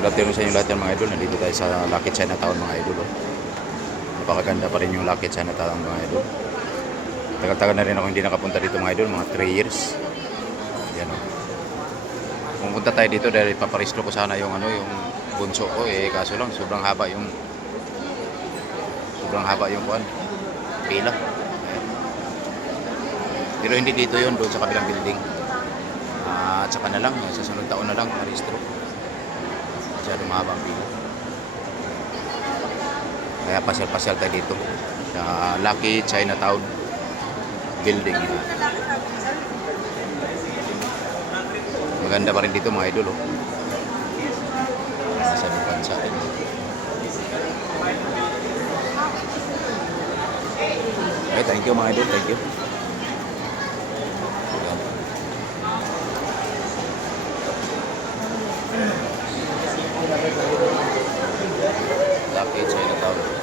Good afternoon sa inyo lahat yan mga idol. Nandito tayo sa Lucky Chinatown mga idol. Oh. Napakaganda pa rin yung Lucky Chinatown mga idol. Tagal-tagal na rin ako hindi nakapunta dito mga idol. Mga 3 years. Yan o. Oh. Pumunta tayo dito dahil paparistro ko sana yung yung bunso ko. Kaso lang sobrang haba yung kuan. Pila. Ayan. Pero hindi dito yun. Doon sa kabilang building. At saka na lang. Sa sunod taon na lang paristro. Masyadong mahaba ang pila. Kaya pasyal-pasyal tayo dito sa Lucky Chinatown building. Maganda pa rin dito mga idol. Nasa bansa. Okay, thank you mga idol. Thank you. Lucky Chinatown.